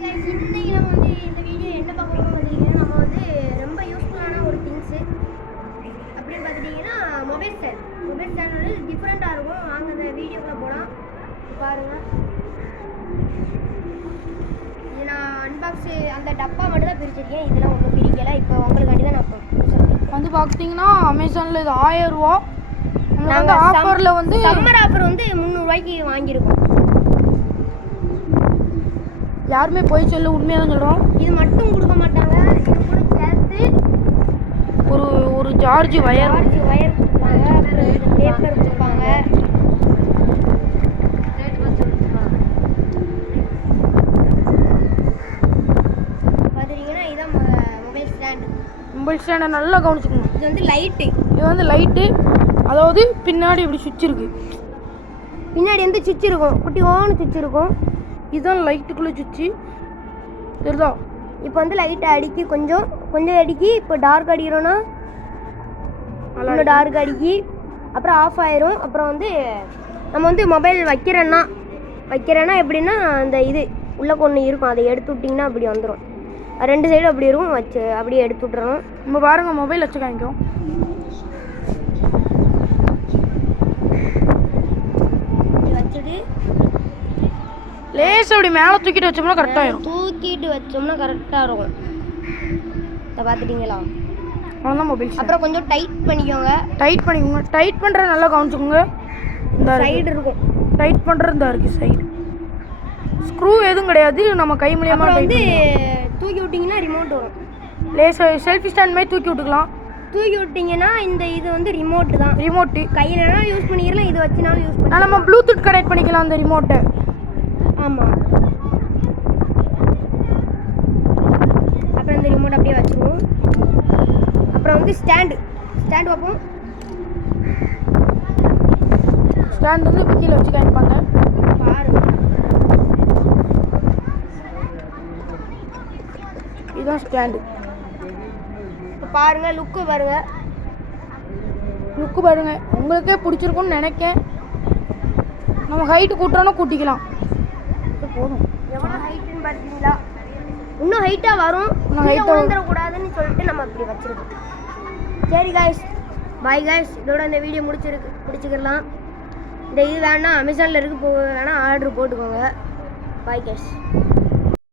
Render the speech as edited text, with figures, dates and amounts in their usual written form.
இன்னைக்கு நம்ம வந்து இந்த வீடியோ என்ன பார்க்க போகிறோம் பார்த்தீங்கன்னா, நம்ம வந்து ரொம்ப யூஸ்ஃபுல்லான ஒரு திங்ஸு அப்படின்னு பார்த்துட்டிங்கன்னா மொபைல் ஸ்டாண்ட் வந்து டிஃப்ரெண்ட்டாக இருக்கும். வாங்க அந்த வீடியோக்குள்ளே போகலாம். பாருங்கள், இது நான் அன்பாக்ஸு அந்த டப்பா மட்டும் தான் பிரிச்சிருக்கேன். இதெல்லாம் ஒன்றும் பிரிக்கலை. இப்போ உங்களுக்காண்டி தான் நான் வந்து பார்த்தீங்கன்னா அமேசானில் இது 1000 ரூபா. நாங்கள் ஆஃபரில் வந்து சம்மர் ஆஃபர் வந்து 300 ரூபாய்க்கு வாங்கியிருக்கோம். யாருமே போய் சொல்ல உண்மையாக தான் சொல்கிறோம். இது மட்டும் கொடுக்க மாட்டாங்க, இது கூட சேர்த்து ஒரு சார்ஜ் வயர் கொடுப்பாங்க. அப்புறம் இந்த பேப்பர் கொடுப்பாங்க. பார்த்துட்டிங்கன்னா இதுதான் மொபைல் ஸ்டாண்டை நல்லா கவனிச்சுக்கணும். இது வந்து லைட்டு. அதாவது பின்னாடி இப்படி சுவிட்ச் இருக்கு. பின்னாடி வந்து சுவிட்ச் இருக்கும், குட்டியோன்னு சுவிட்ச் இருக்கும். இதுதான் லைட்டுக்குள்ளே சுவிட்சு தெரியுதா? இப்போ வந்து லைட்டை அடிக்கி கொஞ்சம் அடிக்கி. இப்போ டார்க் அடிக்கிறோன்னா நல்லா டார்க் அடிக்கி, அப்புறம் ஆஃப் ஆயிரும். அப்புறம் வந்து நம்ம வந்து மொபைல் வைக்கிறேன்னா எப்படின்னா அந்த இது உள்ளே ஒன்று இருக்கும், அதை எடுத்து விட்டிங்கன்னா அப்படி வந்துடும். 2 சைடும் அப்படி இருக்கும், வச்சு அப்படியே எடுத்து விட்றணும். நம்ம பாருங்கள், மொபைல் வச்சு காமிக்கும். வச்சுட்டு லேஸ் அப்படி மேலே தூக்கிட்டு வச்சோம்னா கரெக்டாக இருக்கும். இதை பார்த்துட்டிங்களா? அவ்வளோதான் மொபைல். அப்புறம் கொஞ்சம் டைட் பண்ணிக்கோங்க. டைட் பண்ணுற நல்லா கவனிச்சுக்கோங்க. இந்த சைடு இருக்கும் டைட் பண்ணுறது, இந்த இருக்குது சைடு. ஸ்க்ரூ எதுவும் கிடையாது, நம்ம கை மூலியமாக வந்து தூக்கி விட்டிங்கன்னா ரிமோட் வரும். செல்ஃபி ஸ்டாண்ட் மாதிரி தூக்கி விட்டுக்கலாம். தூக்கி விட்டிங்கன்னா இந்த இது வந்து ரிமோட்டு கையிலனா யூஸ் பண்ணிக்கலாம், இது வச்சுனாலும் யூஸ் பண்ணலாம். நம்ம ப்ளூடூத் கனெக்ட் பண்ணிக்கலாம் அந்த ரிமோட்டை. ஆமாம். அப்புறம் இந்த ரிமோட் அப்படியே வச்சுருவோம். அப்புறம் வந்து ஸ்டாண்டு வைப்போம். ஸ்டாண்ட் வந்து இப்போ கீழே வச்சு காமிப்பாங்க பாருங்க. இதுதான் ஸ்டாண்டு. இப்போ பாருங்கள், லுக்கு பாருங்க. உங்களுக்கே பிடிச்சிருக்கும்னு நினைக்கேன். நம்ம ஹைட்டு கூட்டுறோன்னா கூட்டிக்கலாம். போதும். எவ்வளோ ஹைட்டுன்னு பார்த்தீங்களா? இன்னும் ஹைட்டாக வரும். விழுந்துடக்கூடாதுன்னு சொல்லிட்டு நம்ம இப்படி வச்சுருக்கோம். சரி காய்ஸ், பாய் காய்ஸ். இதோட இந்த வீடியோ பிடிச்சிக்கலாம். இந்த இது வேணா அமேசானில் வேணால் ஆர்டர் போட்டுக்கோங்க. Bye guys.